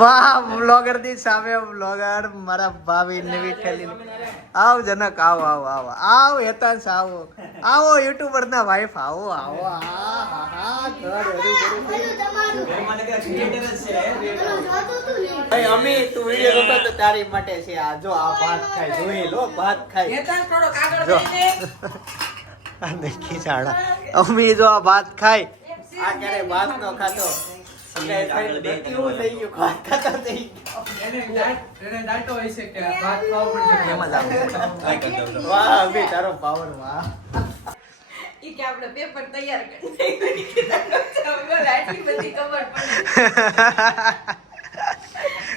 વાહ બ્લોગર ની સામે બ્લોગર મારા ભાભી નવી થેલી આવ જનક આવો આવો આવો આવો હેતાંશ આવો આવો યુટ્યુબર ના વાઈફ આવો આવો અમી તું વિડિયો જોતો તો તારી માટે છે આ જો આ ભાત ખાય જોઈ લો ભાત ખાય હેતાંશ થોડો કાગળ દઈને આ દેખી ચાડા અમી જો આ ભાત ખાય આ ક્યારે ભાત નો ખાતો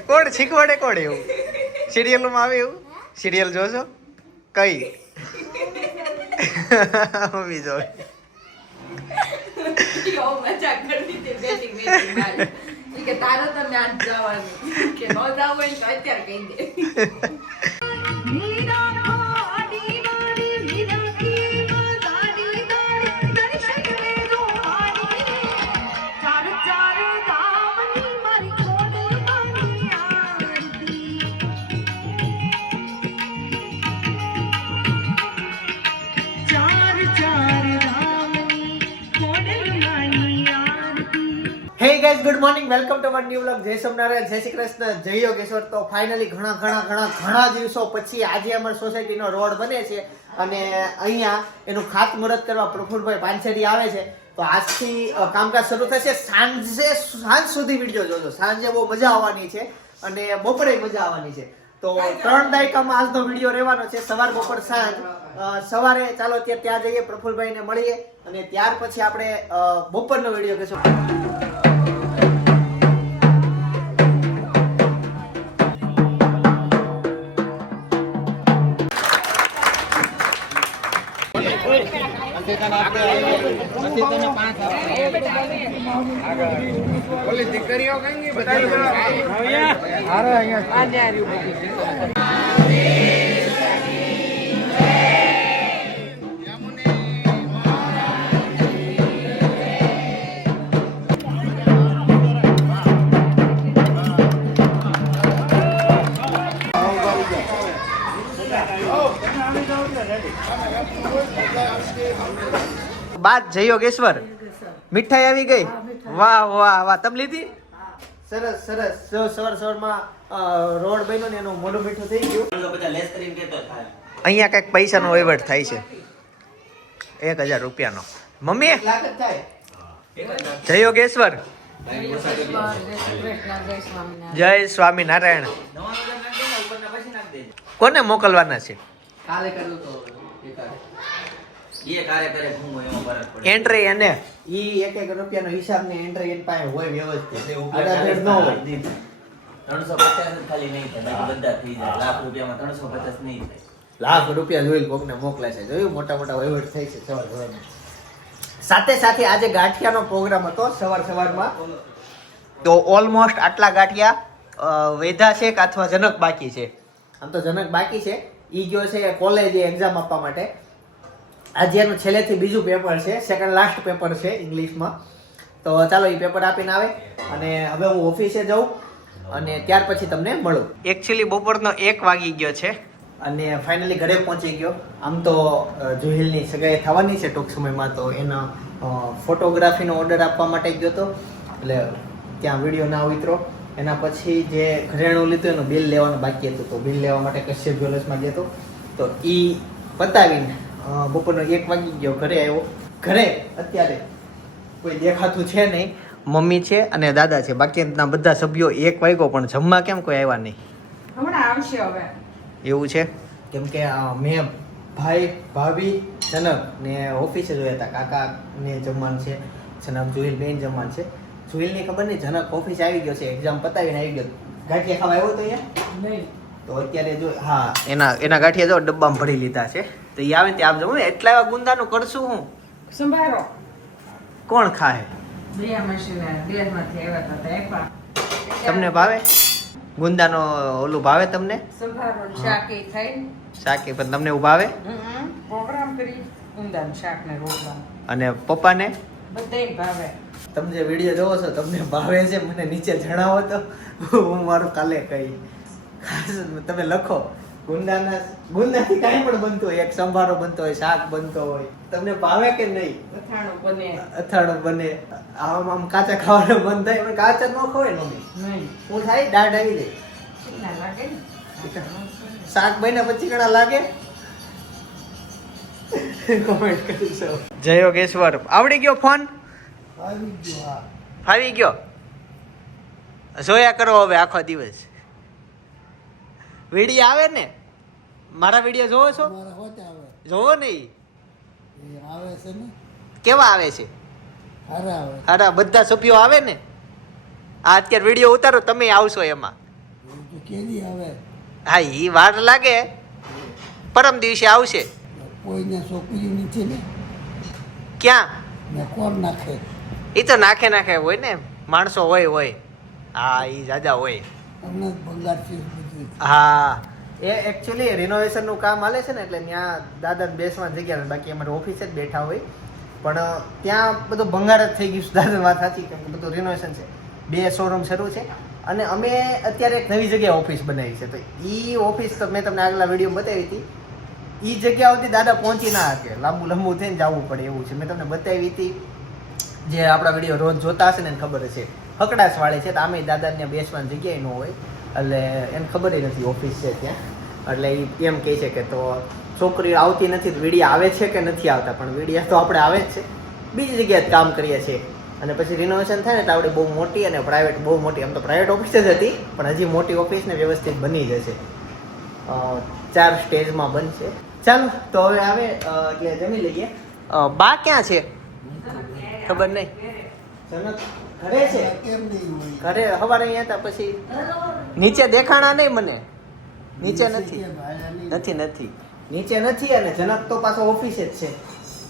કોણ શીખવાડે કોણ એવું સિરિયલ માં આવે એવું સિરિયલ જોશો કઈ મમ્મી જો મજાક કરતી તે બેટિંગ કે તારો તો નાચ જવાનું કે નો જાવ હોય તો અત્યારે કહી દે hey guys good morning welcome to our new vlog જય સોમનારાયણ જય શ્રી કૃષ્ણ જય યોગેશ્વર તો ફાઇનલી ઘણા દિવસો પછી આજે અમારી સોસાયટીનો રોડ બને છે અને અહીંયા એનું ખાતમુહૂર્ત કરવા પ્રફુલભાઈ પાંછેડી આવે છે તો આજથી કામકાજ શરૂ થશે સાંજ સુધી વિડીયો જોજો સાંજે બહુ મજા આવવાની છે અને બપોરે મજા આવવાની છે તો 3 દાયકામાં આજનો વિડીયો રહેવાનો છે સવાર બપોર સાંજ સવારે ચાલો ત્યાં જઈએ પ્રફુલભાઈને મળીએ અને ત્યાર પછી આપણે બપોરનો વિડીયો કહેશું દીકરીઓ કઈ બાદ જય યોગેશ્વર મીઠાઈ આવી ગઈ વાહ વાહ વાહ તમે લીધી સરસ સરસ જો સવારમાં રોડ બન્યો ને એનું મોઢું મીઠું થઈ ગયું અહીંયા કઈક પૈસાનો વહીવટ થાય છે 1000 રૂપિયાનો મમ્મી જય યોગેશ્વર જય સ્વામિનારાયણ કોને મોકલવાના છે એન્ટ્રી એને ઈ 1 રૂપિયાનો હિસાબ ને એન્ટ્રી એન પાસે હોય વ્યવસ્થિત આધાર ન હોય 350 ખાલી નહીં થાય બધા થઈ જાય લાખ રૂપિયામાં 350 નહીં થાય લાખ રૂપિયા જોઈ કોકને મોકલે છે જોયું મોટા વહીવટ થઈ છે સવાર સાથે આજે ગાંઠિયાનો પ્રોગ્રામ હતો સવારમાં તો ઓલમોસ્ટ આટલા ગાંઠિયા વેધા છે કે અથવા જનક બાકી છે આમ તો જનક બાકી છે ઈ ગયો છે કોલેજે એક્ઝામ આપવા માટે આજે એનું છેલ્લેથી બીજું પેપર છે સેકન્ડ લાસ્ટ પેપર છે ઇંગ્લિશમાં તો ચાલો એ પેપર આપીને આવે અને હવે હું ઓફિસે જાઉં અને ત્યાર પછી તમને મળું એકચ્યુઅલી બપોરનો 1 વાગી ગયો છે અને ફાઇનલી ઘરે પહોંચી ગયો આમ તો જુહિલની સગાઈ થવાની છે ટૂંક સમયમાં તો એનો ફોટોગ્રાફીનો ઓર્ડર આપવા માટે ગયો હતો એટલે ત્યાં વિડીયો ના ઉતરો એના પછી જે ઘરેણું લીધું એનું બિલ લેવાનું બાકી હતું તો બિલ લેવા માટે કશ્યપ જ્વેલર્સમાં ગયો હતો તો એ પતાવીને બપોરનો 1 વાગી ગયો ઘરે આવ્યો ઘરે અત્યારે કોઈ દેખાતું છે નહીં મમ્મી છે અને દાદા છે બાકીના બધા સભ્યો 1 વાગ્યો પણ જમવા કેમ કોઈ આવ્યા નહીં હમણાં આવશે હવે એવું છે કેમ કે મેં ભાઈ ભાભી જનક ને ઓફિસે જોયા હતા કાકા ને જમવાનું છે જનક જુહિલ બેન જમવાનું છે જુહિલની ખબર નહીં જનક ઓફિસે આવી ગયો છે એક્ઝામ પતાવીને આવી ગયો ગાંઠિયા ખાવા આવ્યો તો અહીંયા નહીં તો અત્યારે જો હા એના ગાંઠિયા જો ડબ્બામાં ભરી લીધા છે તો એ આવે ત્યાં આમ જમો એટલા એવા ગુંદાનું કરશું હું સંભારો કોણ ખાય તમને ભાવે ગુંદાનો ઓલું ભાવે તમને સંભારો શાકી થાય શાકી પણ તમને એવું ભાવે પ્રોગ્રામ કરી ગુંદાનું શાક ને રોટલા અને પપ્પાને બધાય ભાવે તમે જે વિડીયો જોવો છો તમને ભાવે છે મને નીચે જણાવો તો હું મારું કાલે કહી ખાસ તમે લખો ગુંદાથી કાંઈ પણ બનતું હોય, એક સંભારો બનતો હોય, શાક બનતો હોય, તમને ભાવે કે નહીં? અથાણું બને, આમ કાચા ખાવાનું મન થાય પણ કાચા ન ખવાય ને મમ્મી. હું થાય દાઢ આવી જાય, શાક બન્યા પછી ઘણા લાગે. કોમેન્ટ કરીશો. જય યોગેશ્વર આવડી ગયો ફોન? ફાવી ગયો. જોયા કરો હવે આખો દિવસ વિડીયો આવે ને. મારા વિડીયો જોવો છો? જોવો નહીં? કેવા આવે છે? હારા બધા સભ્યો આવે ને. આ અત્યારે વિડીયો ઉતારો તમે આવશો એમાં. હા ઈ વાર લાગે, પરમ દિવસે આવશે. કોઈને છોકરી નથી ને. ક્યાં? કોણ નાખે? ઈ તો નાખે હોય ને, માણસો હોય. હા ઈ જાજા હોય. અમને ભંગાર છે બધું. હા એ એકચ્યુઅલી રિનોવેશનનું કામ હાલે છે ને, એટલે ત્યાં દાદાને બેસવાની જગ્યા નથી. બાકી અમારે ઓફિસે જ બેઠા હોય, પણ ત્યાં બધું ભંગાર જ થઈ ગયું. દાદા વાત સાચી, કેમ કે બધું રિનોવેશન છે. 2 શોરૂમ શરૂ છે અને અમે અત્યારે એક નવી જગ્યાએ ઓફિસ બનાવી છે. તો ઈ ઓફિસ તો મેં તમને આગલા વિડીયોમાં બતાવી હતી. ઈ જગ્યા સુધી દાદા પહોંચી ના શકે, લાંબુ થઈને જવું પડે એવું છે. મેં તમને બતાવી હતી, જે આપણા વિડીયો રોજ જોતા હશે ને એને ખબર હશે. હકડાસ વાળી છે, તો આમે દાદાને બેસવાની જગ્યાએ ન હોય, એટલે એને ખબર નથી ઓફિસ છે ત્યાં. એટલે એ એમ કહે છે કે તો છોકરીઓ આવતી નથી, તો વિડીયો આવે છે કે નથી આવતા? પણ વિડીયો તો આપણે આવે જ છે, બીજી જગ્યાએ જ કામ કરીએ છીએ. અને પછી રિનોવેશન થાય ને તો આપણે બહુ મોટી અને પ્રાઇવેટ બહુ મોટી, આમ તો પ્રાઇવેટ ઓફિસ જ હતી પણ હજી મોટી ઓફિસને વ્યવસ્થિત બની જશે. 4 સ્ટેજમાં બનશે. ચાલો તો હવે આવે એટલે જમી લઈએ. બા ક્યાં છે ખબર નહીં. જનક ઘરે છે? કેમ નહીં હોય? ઘરે સવારે અહીંયા હતા, પછી નીચે દેખાણા નહીં મને. નીચે નથી. નીચે નથી. અને જનક તો પાછો ઓફિસે જ છે.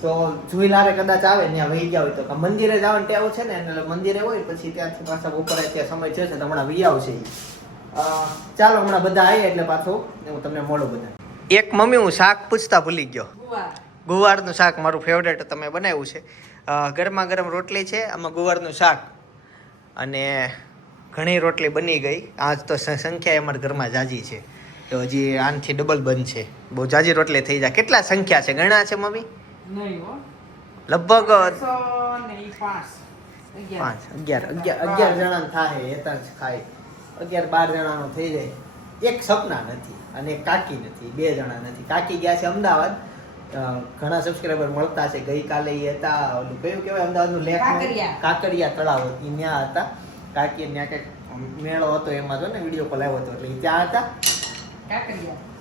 તો જુઈલારે કદાચ આવે ત્યાં વહી ગયા હોય તો મંદિરે જવાનું ટેવ છે ને, એટલે મંદિરે હોય પછી ત્યાંથી પાછા ઉપર ત્યાં સમય છે તો હમણાં વી આવશે. ચાલો હમણાં બધા આવીએ એટલે પાછું હું તમને મળું બધા. એક મમ્મી હું શાક પૂછતા ભૂલી ગયો. ગુવારનું શાક મારું ફેવરેટ, તમે બનાવ્યું છે. ગરમા ગરમ રોટલી છે, આમાં ગુવારનું શાક, અને ઘણી રોટલી બની ગઈ. આજ તો સંખ્યા અમારા ઘરમાં જાજી છે, તો હજી આનથી ડબલ બનશે. બહુ જાજી રોટલી થઈ જાય. કેટલા સંખ્યા છે ગણા છે મમ્મી? લગભગ 11 જણા થાય. હેતા ખાય 11-12 જણાનો થઈ જાય. એક સપના નથી અને એક કાકી નથી, 2 જણા નથી. કાકી ગયા છે અમદાવાદ. ઘણા સબસ્ક્રાઈબર મળતા છે. ગઈકાલે એ હતા ઓલું કયું કહેવાય અમદાવાદનું લેક, કાકરિયા તળાવ, ત્યાં હતા. કાકી ત્યાં કંઈક મેળો હતો, એમાં જો ને વિડીયો કોલ આવ્યો હતો, એટલે ત્યાં હતા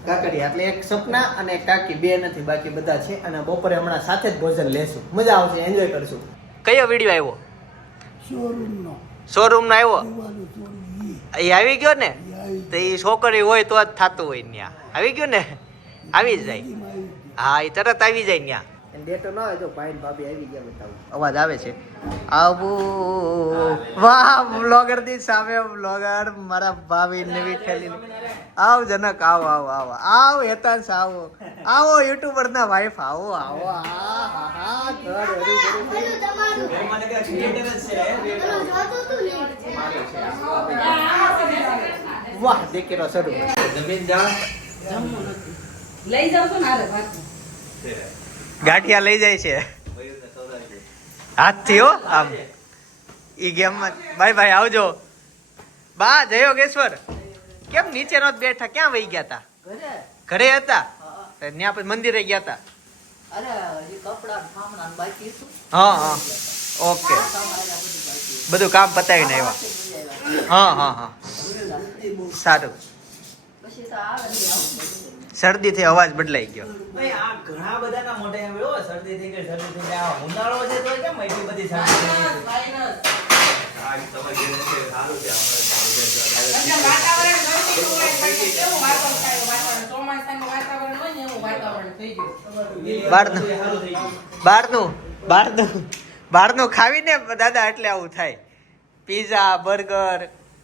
કાકરિયા. એટલે એક સપના અને એક કાકી, 2 નથી, બાકી બધા છે. અને બપોરે હમણાં સાથે જ ભોજન લેશું, મજા આવશે, એન્જોય કરશું. કયો વિડીયો આવ્યો? શોરૂમ નો આવ્યો. એ આવી ગયો ને, તો એ છોકરી હોય તો જ થતું હોય. ત્યાં આવી ગયું ને, આવી જ જાય. હા એ તરત આવી જાય ત્યાં. ડેટો ન હોય તો ભાઈ ભાભી આવી ગયા બતાવું. અવાજ આવે છે. આવું વાહ, બ્લોગર ની સામે બ્લોગર મારા ભાભી નવી ખેલી. આવ જનક, આવો આવો આવો આવો હેતાંશ, આવો આવો યુટ્યુબર ના વાઈફ, આવો આવો. વાહ દેખેલો શરૂ જમીન જા લઈ જાવ છો ને ગાંઠિયા લઈ જાય છે હાથથી. હો આમ ઈ ગેમમાં. ભાઈ આવજો. બા જય યોગેશ્વર, કેમ નીચે નો બેઠા? ક્યાં વહી ગયા તા? ઘરે હતા. ત્યાં પછી મંદિરે ગયા તા. હા ઓકે, બધું કામ પતાવીને આવ્યા. હા સારું. શરદી થી અવાજ બદલાઈ ગયો. આ ઘણા બધાના મોઢે એમ એવો શરદી થઈ ગઈ, શરદી થઈ ગઈ. આ ઉનાળો છે તો કેમ એટલી બધી શરદી થઈ ગઈ? આ તમારી જેને છે સારું છે. બહારનું ખાવીને દાદા એટલે આવું થાય. પીઝા, બર્ગર,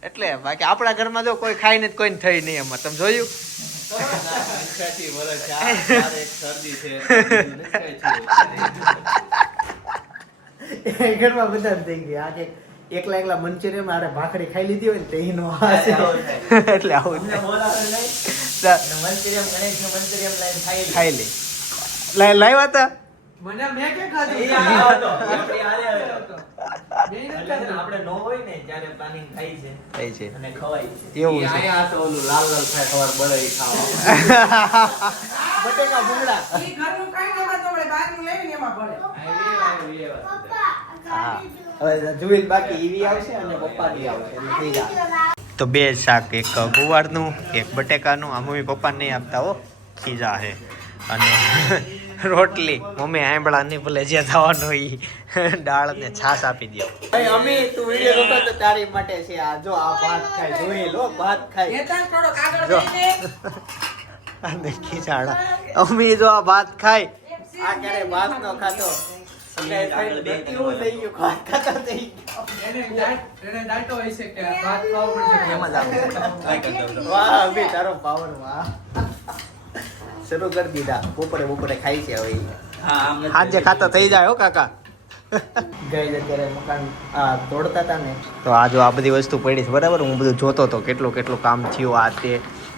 એટલે બાકી આપણા ઘરમાં જો કોઈ ખાઈને કોઈને થઈ નહીં. અમારે તમે જોયું? એ ઘરમાં બધા જ થઈ ગયા આજે એકલા એકલા મંચુરિયન આરે ભાખરી ખાઈ લીધી હોય ને તો એનો એટલે આવું અમને બોલાવે નહીં. થાય. અને મંચુરિયન ગણેશનું મંચુરિયન લઈને ખાઈ લે. ખાઈ લે લાવ્યા હતા મને મેં કે એ ખાધી આવ્યો હતો. આપણે હારે આવ્યો હતો. એટલે છે ને આપણે નો હોય ને ત્યારે પ્લાનિંગ થાય છે થાય છે અને ખવાય છે. એવું છે આયા તો ઓલું લાલ લાલ ખાય ખબર બળે ખાવા બટેકા ભૂંગળા ઈ ઘરનું કાંઈ ન હોય તો આપણે બહારનું લઈને એમાં ભળે. હા હવે જુવેલ બાકી ઈવી આવશે અને પપ્પાની આવશે એટલે થઈ જાય તો બે શાક એક ગુવારનું એક બટેકાનું આ મમ્મી પપ્પાને નહીં આપતા હો ખીજા છે અને રોટલી મમ્મી આંબળા નહીં ભલે જે થવાનું ઈ દાળ ને છાશ આપી દો ભાઈ અમી તું વિડિયો જોતો તો તારી માટે છે આ જો આ ભાત ખાય જોઈ લો ભાત ખાય એતાં થોડો કાગળ જો. લઈને અને ખીજાડા અમી જો આ ભાત ખાય આ ક્યારે ભાત નો ખાતો કેવું થઈ ગયું ભાત ખાતા થઈ ગયો એને ડાંટો હોય છે કે ભાત ખાવું પડશે એમ જ આવે. વાહ અભી તારો પાવર વાહ શરૂ કરી દીધા બપોરે ખાઈ છે હવે ઈ. હા આમ આજે ખાતા થઈ જાય હો કાકા ગઈ અત્યારે મકાન તોડતા હતા ને તો આ જો આ બધી વસ્તુ પડી છે બરાબર હું બધું જોતો હતો કેટલું કામ થયું આ તે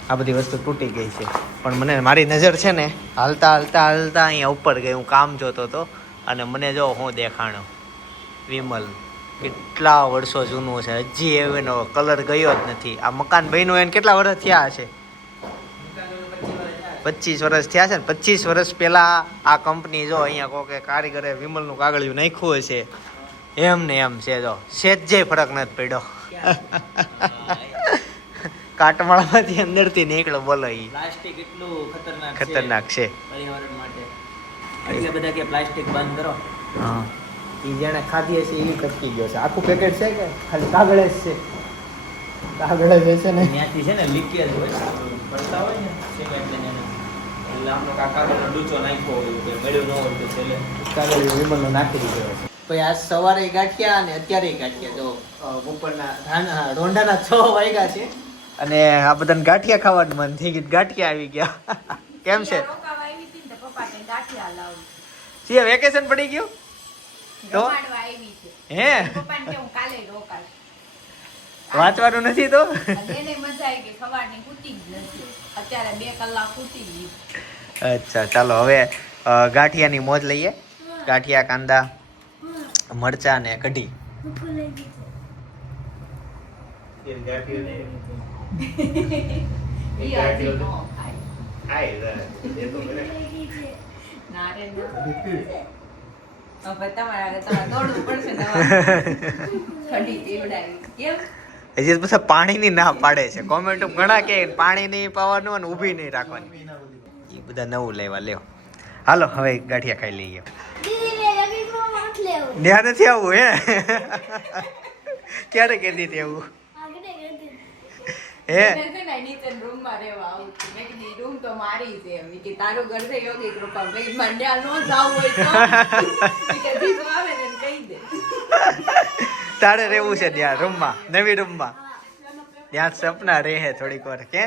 આ બધી વસ્તુ તૂટી ગઈ છે પણ મને મારી નજર છે ને હાલતા અહીંયા ઉપર ગઈ હું કામ જોતો હતો અને મને જો હું દેખાણો વિમલ કેટલા વર્ષો જૂનું છે હજી એનો કલર ગયો જ નથી આ મકાન બન્યું એને કેટલા વર્ષ થયા હશે 25 વર્ષ થયા છે ને 25 વર્ષ પહેલા આ કંપની જો અહીંયા કોઈ કારીગરે વિમલનું કાગળિયું નાખ્યું હશે એમ ને એમ છે જો સેજે ફરક નથી પડ્યો કાટમાળામાંથી અંદરથી નીકળો બોલો ઈ પ્લાસ્ટિક એટલું ખતરનાક છે પર્યાવરણ માટે એટલે બધા કે પ્લાસ્ટિક બંધ કરો. હા ઈ જેણે ખાધી હશે એવી કટકી ગયો છે આખું પેકેટ છે કે ખાલી કાગળ જ છે કાગળ જ છે ને ત્યાંથી છે ને લીકેજ હોય પડતા હોય ને સિમેન્ટ ને એને. એટલે આપણો કાકાનો ડૂચો નાખ્યો હોય કે મળ્યું ન હોય તો છેલ્લે કાગળિયું વિમલનો નાખી દીધો હશે પછી આજ સવારે ગાંઠિયા અને અત્યારે ગાંઠિયા જો બપોરના રોંઢાના 6 વાગ્યા છે અને આ બધાને ગાંઠિયા ખાવાનું મન થઈ ગયું ગાંઠિયા આવી ગયા કેમ છે રોકાવા આવી હતી ને તો પપ્પા કઈ ગાંઠિયા લાવી છે વેકેશન પડી ગયું તો રમાડવા આવી છે હે પપ્પાને કે હું કાલે રોકાઈશ વાંચવાનું નથી તો અને એને મજા આવી ગઈ સવારની કૂટી જ નથી અત્યારે 2 કલાક કૂટી ગઈ અચ્છા ચાલો હવે ગાંઠિયાની મોજ લઈએ ગાંઠિયા કાંદા મરચા ને કઢી ઈ હજી નો ખાય ના રે ના હવે તમારે દોડવું પડશે ઠંડી પીવડાવી કેમ હજી પછી પાણીની ના પાડે છે કોમેન્ટ ઘણા કે પાણી નહીં પાવાનું અને ઊભી નહીં રાખવાની એ બધા નવું લેવા લ્યો હાલો હવે ગાંઠિયા ખાઈ લઈએ ત્યાં નથી આવું હે ક્યારે કહેતી હતી આવું હે મેં છે ને નીચે રૂમમાં રહેવા આવું છું. મેં કીધું ઈ રૂમ તો મારી છે એમ. ઈ કે તારું ઘર છે યોગી કૃપા. મેં કીધું મંડ્યા નો જાવું હોય તો ઈ કે જીજુ આવે ને એને કહી દે. તારે રહેવું છે ત્યાં રૂમમાં નવી રૂમમાં ત્યાં સપના રહે થોડીક વાર કે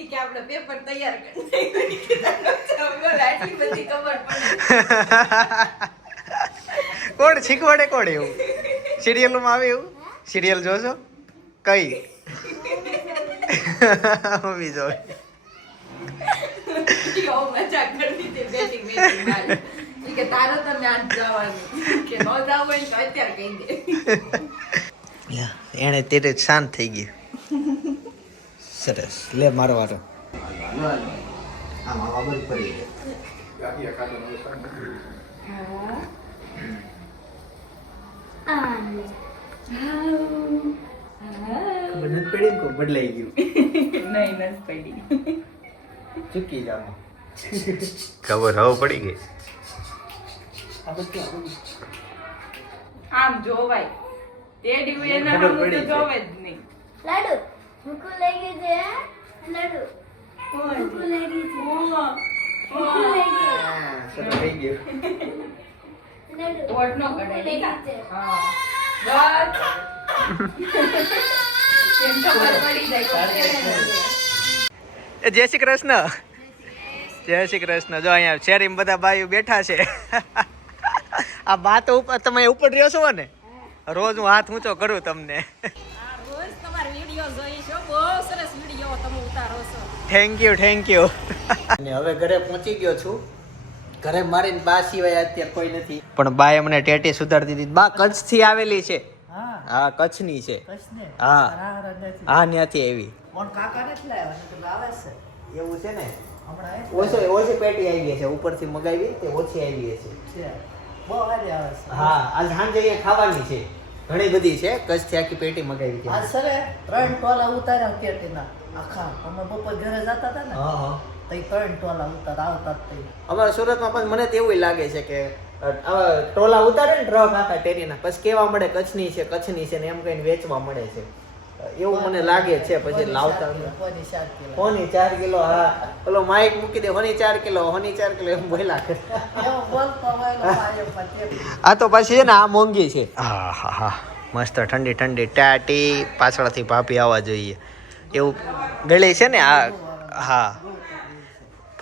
ઈ કે આપણે પેપર તૈયાર કરી નાખ્યું. ઈ કે તારો છોકરો આટલી બધી ખબર પડે. કોણ શીખવાડે કોણ એવું સિરિયલોમાં આવે એવું સિરિયલ જોશો કઈ મમ્મી જો ઈ કે હું મજાક કરતી હતી બેટી મારી. ઈ કે તારો તમે આજ જવાનું. કે નો જાવું હોય તો અત્યારે કહી દે. એને તેરે શાંત થઈ ગયું સરસ લે મારો વારો બદલાઈ ગયું નહીં નથી પડી. ચૂકી જાવ ખબર હવે પડી ગઈ આમ જોવાય તે ડીવી એના ખબર સામે તો પડી જોવે જ નહીં. લાડુ ભૂખ લાગી છે લાડુ ભૂખ લાગી છે ભૂખ લાગી સરસ થઈ ગયું લાડુ ઓટ નો કઢાઈ ભૂખ લીધા. લાગી છે. હા. બસ. એમ ખબર પડી જાય કે જય શ્રી કૃષ્ણ જય શ્રી કૃષ્ણ જો અહીંયા શેરીમાં બધા બાયું બેઠા છે આ બા તો ઉપર તમે ઉપર રહ્યો છો ને રોજ હું હાથ ઊંચો કરું તમને રોજ તમારા વિડીયો જોઈ છો, બહુ સરસ વિડીયો તમે ઉતારો છો. થેન્ક યુ અને હવે ઘરે પહોંચી ગયો છું. ઘરે મારીને બા સિવાય અત્યારે કોઈ નથી. પણ બાએ મને ટેટી સુધારી દીધી. બા કચ્છ થી આવેલી છે. હા કચ્છની છે. હા હા ત્યાંથી આવી. એવું છે ને ઓછી પેટી આવી છે ઉપરથી મગાવી તે ઓછી આવી છે. હા આજ સાંજે અહીંયા ખાવાની છે. ઘણી બધી છે કચ્છ થી આખી પેટી મગાવી છે. સરે 3 ટોલા ઉતાર્યા કેટીના આખા અમે બપોર ઘરે જતા હતા ને હા હા તઈ 3 ટોલા ઉતાર આવતા તઈ અમારા સુરતમાં પણ મને તો એવું લાગે છે કે ટોલા ઉતારે ને ટ્રક આખા ટેરીના પછી કેવા મળે કચ્છની છે ને એમ કહીને વેચવા મળે છે એવું મને લાગે છે. પછી લાવતા કોની 4 કિલો હોની 4 કિલો. હા પેલો માઇક મૂકી દે હોની 4 કિલો એમ બોલ્યા કરે. એવો બોલતો હોય ને પાયો પતે આ તો પછી છે ને આ મોંઘી છે. હા હા હા મસ્ત ઠંડી ઠંડી ટાટી પાછળથી ભાભી આવવા જોઈએ એવું ગળી છે ને આ. હા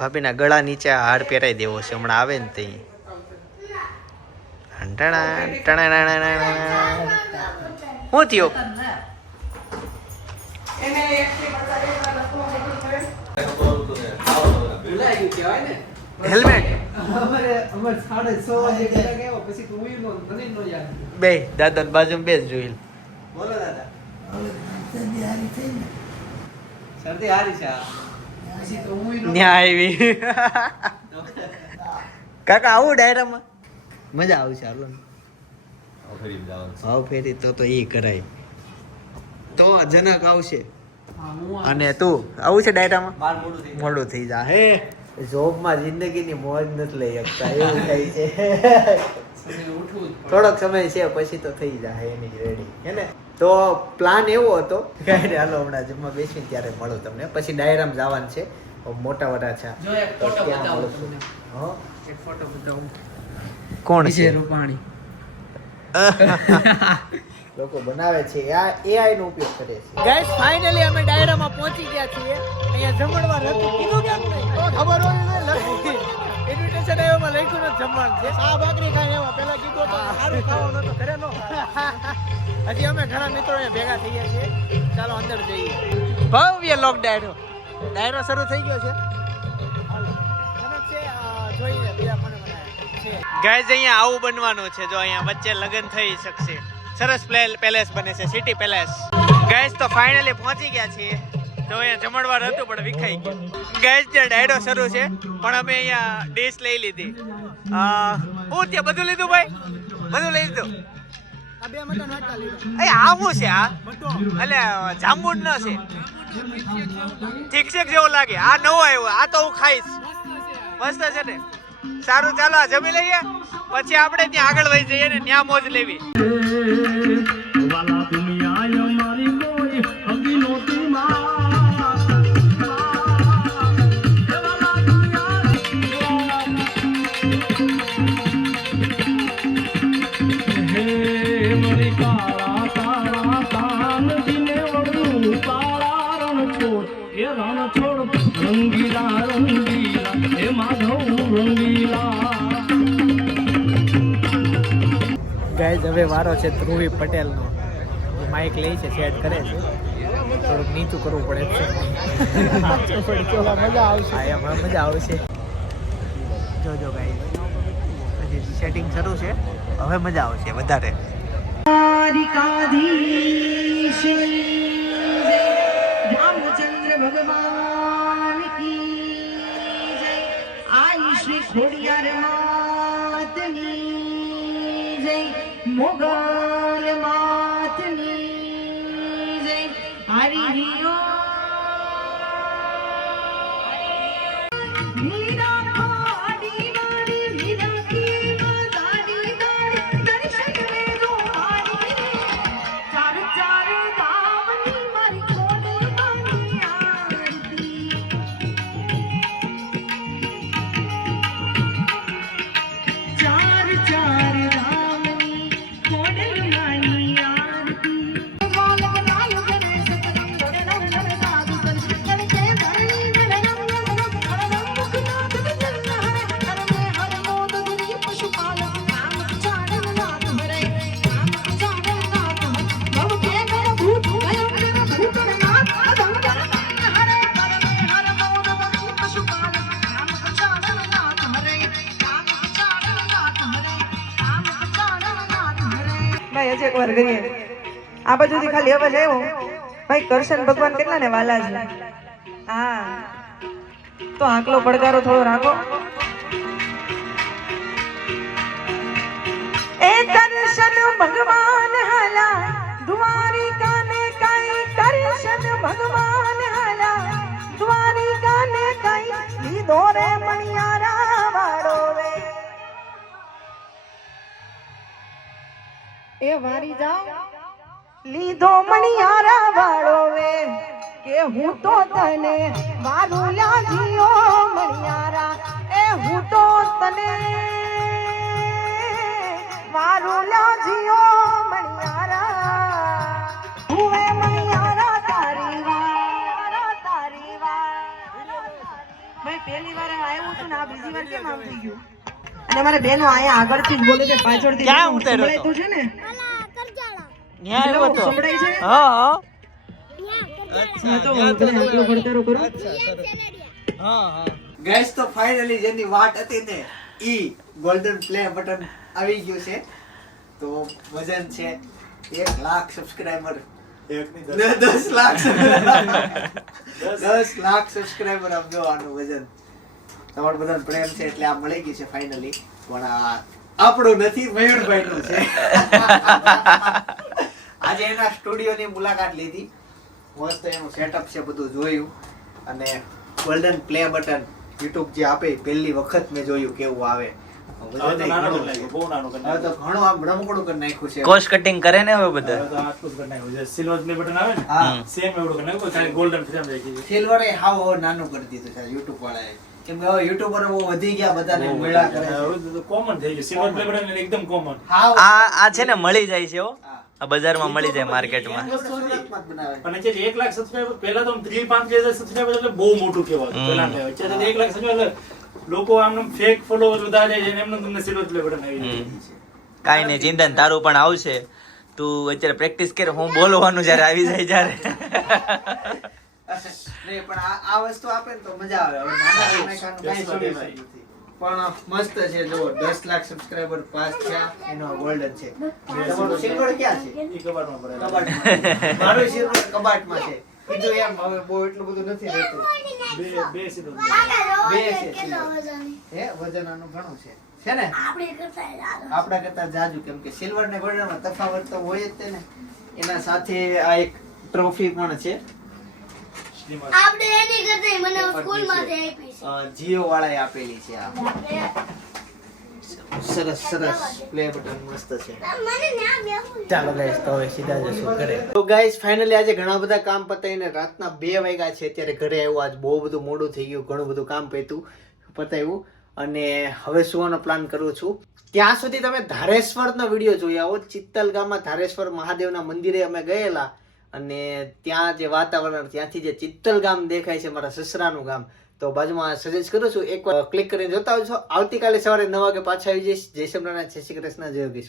ભાભીના ગળા નીચે હાર પહેરાઈ દેવો છે હમણાં આવે ને તે. શું થયું? ભૂલાઈ ગયું કહેવાય ને. હેલ્મેટ અમારે 6:30 વાગે ઘરે ગયો પછી તો હું નો મને નો યાદ. બે દાદા બાજુ બે જ જોઈ. બોલો દાદા. શરદી હારી થઈ ને શરદી હારી છે આ. પછી તો હું નો ન્યા આવી. કાકા આવું ડાયરામાં મજા આવશે. હાલો ને હાવ ફેરી તો એ કરાય તો જનક આવશે. અને તું આવું છે ડાયરામાં બાર મોડું થઈ મોડું થઈ જા હે. જોબમાં જિંદગીની મોજ નથી લઈ શકતા એવું થાય છે. સમય ઉઠવું જ પડે. થોડોક સમય છે પછી તો થઈ જાય એની રેડી હે ને. તો પ્લાન એવો હતો કે હાલો હમણાં જમવા બેસીને ત્યારે મળું તમને. પછી ડાયરામાં જવાનું છે મોટા વરાછા. જો એક ફોટો ત્યાં બતાવું મળશું. તમને. હં? એક ફોટો બતાવું. કોણ વિજય છે? રૂપાણી. લોકો બનાવે છે આ AI નો ઉપયોગ કરે છે. ગાઈસ ફાઇનલી અમે ડાયરામાં પહોંચી ગયા છીએ. અહીંયા જમણવાર હતું કીધું કેમ નહીં તો ખબર હોય ને લખી ઇન્વિટેશન એમાં લખ્યું ને જમવાનું છે. આ ભાખરી ખાય એવા પહેલા કીધું તો સારું ખાવાનું તો ઘરે નો હજી અમે ઘણા મિત્રો અહીંયા ભેગા થઈ ગયા છીએ. ચાલો અંદર જઈએ. ભવ્ય લોક ડાયરો શરૂ થઈ ગયો છે. હાલો તમે છે જોઈએ બીજા મને છે. ગાઈસ અહીંયા આવું બનવાનું છે. જો અહીંયા વચ્ચે લગ્ન થઈ શકશે. સરસ પેલેસ બને છે સિટી પેલેસ. ગાઈસ તો ફાઇનલી પહોંચી ગયા છીએ. તો અહીંયા જમણવાર હતું પણ વિખાઈ ગયું. ગાઈસ જે ડાયરો શરૂ છે પણ અમે અહીંયા ડીશ લઈ લીધી. હું ત્યાં બધું લીધું ભાઈ બધું લઈ લીધું. આ બે મટન વાટકા લીધું. એ આ શું છે આ? એટલે જાંબુડ ન છે. ઠીક છે જેવો લાગે. આ નવો આવ્યો. આ તો હું ખાઈશ. મસ્ત છે ને. સારું ચાલો આ જમી લઈએ પછી આપણે ત્યાં આગળ વહી જઈએ ને ત્યાં મોજ લેવી. ગાઈઝ હવે વારો છે ધ્રુવી પટેલનો. માઇક લે છે સેટ કરે છે. થોડુંક નીચું કરવું પડે છે. મજા આવશે. હા એમાં મજા આવશે. જોજો ગાઈઝ હજી સેટિંગ શરૂ છે. હવે મજા આવશે વધારે. રામચંદ્ર ભગવાન કી જય. આઈ શ્રી ખોડિયાર માતની જય. મોગલ માતની જય. હરિ વ્યવહાર કરીએ. આ બાજુથી ખાલી અવાજ આવ્યો ભાઈ કરશન ભગવાન કેટલા ને વાલા છે. હા તો આકલો પડકારો થોડો રાખો. એ કરશન ભગવાન હાલા દ્વારિકા ને કઈ કરશન ભગવાન હાલા દ્વારિકા ને કઈ લીધો રે મણિયારા વાળો વે. એ વારી જાઓ લીધો મણિયારા વાળો વે કે હું તો તને મારું લાજીઓ મણિયારા. એ હું તો તને મારું લાજીઓ મણિયારા. હું એ મણિયારા તારી વાર. ભાઈ પહેલી વાર આવ્યું હતું ને આ બીજી વાર કેમ આમ થઈ ગયું? અને મારે બેનો અહીંયા આગળથી જ બોલે છે પાછળથી ક્યાં ઉતર્યો સંભળાય તો છે ને ન્યા આવ્યો તો. સંભળાય છે. હા હા હા તો તમે આટલો પડકારો કરો. ગાઈસ તો ફાઇનલી જેની વાટ હતી ને ઈ ગોલ્ડન પ્લે બટન આવી ગયું છે. તો વજન છે 1 લાખ સબસ્ક્રાઇબર. 10 લાખ 10 લાખ સબસ્ક્રાઇબર આમ જો આનું વજન. તમારું બધાનો પ્રેમ છે એટલે આ મળી ગઈ છે ફાઇનલી. પણ આ આપણું નથી, મયુરભાઈનું છે. આજે એના સ્ટુડિયોની મુલાકાત લીધી, મસ્ત એનું સેટઅપ છે, બધું જોયું. અને ગોલ્ડન પ્લે બટન યુટ્યુબ જે આપે પહેલી વખત મેં જોયું કેવું આવે. હવે તો ઘણું આમ રમકડું કરી નાખ્યું છે. કોસ્ટ કટિંગ કરે ને હવે બધા. સિલ્વર પ્લે બટન આવે ને હા સેમ એવડું કરી નાખ્યું, ખાલી ગોલ્ડન ફ્રેમ રાખી દીધું. સિલ્વર એ હાવ નાનું કરી દીધું છે યુટ્યુબ વાળાએ. કેમ કે હવે યુટ્યુબર બહુ વધી ગયા, બધાને મેળા કરે છે. હવે તો કોમન થઈ ગયું સિલ્વર પ્લે બટન એકદમ કોમન. હાવ આ છે ને મળી જાય છે હો. હા. આ બજારમાં મળી જાય માર્કેટમાં. સુરતમાં જ બનાવે. અને જે 1 લાખ સબસ્ક્રાઇબર પહેલા તો 3-5,000 સબસ્ક્રાઇબર એટલે બહુ મોટું કહેવાતું પહેલા તો. અત્યારે 1 લાખ સબસ્ક્રાઇબર લોકો આમને ફેક ફોલોવર વધારે છે ને એમને તમને સિલ્વર પ્લે બટન આવી જાય. કાઈ નહીં ચિંતન, તારું પણ આવશે. તું અત્યારે પ્રેક્ટિસ કર, હું બોલવાનું જ્યારે આવી જાય ત્યારે. નહીં પણ આ વસ્તુ આપે ને તો મજા આવે. હવે નાના નાનાનું કાંઈ solution નથી. પણ મસ્ત છે. જો 10 લાખ સબસ્ક્રાઇબર પાસ થયા, એનો ગોલ્ડન છે. તમારું સિલ્વર ક્યાં છે? એ કબાટમાં ભરાય. કબાટમાં. મારું સિલ્વર કબાટમાં છે. બીજું એમ હવે બહુ એટલું બધું નથી રહેતું. બે સિલ્વર બે છે silver. હે વજન આનું ઘણું છે. છે ને આપણા કરતા જાજુ. કેમ કે સિલ્વર ને ગોલ્ડનમાં તફાવત તો હોય જ તે ને. એના સાથે આ એક ટ્રોફી પણ છે. આપણે એની કરતા મને સ્કૂલમાંથી આપી છે. જીઓ વાળાએ આપેલી છે આ. સરસ સરસ પ્લે બટન મસ્ત છે. મને ન્યા બેહું. ચાલો ગાઈસ તો હવે સીધા જશું ઘરે. તો ગાઈસ ફાઇનલી આજે ઘણા બધા કામ પતાવીને રાતના 2 વાગ્યા છે અત્યારે ઘરે આવ્યો. આજ બહુ બધું મોડું થઈ ગયું, ઘણું બધું કામ પતાવ્યું અને હવે સુવાનો પ્લાન કરું છું. ત્યાં સુધી તમે ધારેશ્વરનો વિડીયો જોઈ આવો. ચિત્તલ ગામમાં ધારેશ્વર મહાદેવના મંદિરે અમે ગયેલા અને ત્યાં જે વાતાવરણ, ત્યાંથી જે ચિત્તલ ગામ દેખાય છે, મારા સસરાનું ગામ, તો બાજુમાં સજેસ્ટ કરું છું, એકવાર ક્લિક કરીને જોતા આવજો. આવતીકાલે સવારે 9 વાગે પાછા આવી જઈશ. જય શ્રી કૃષ્ણ, જય શ્રી કૃષ્ણ, જય યોગેશ્વર.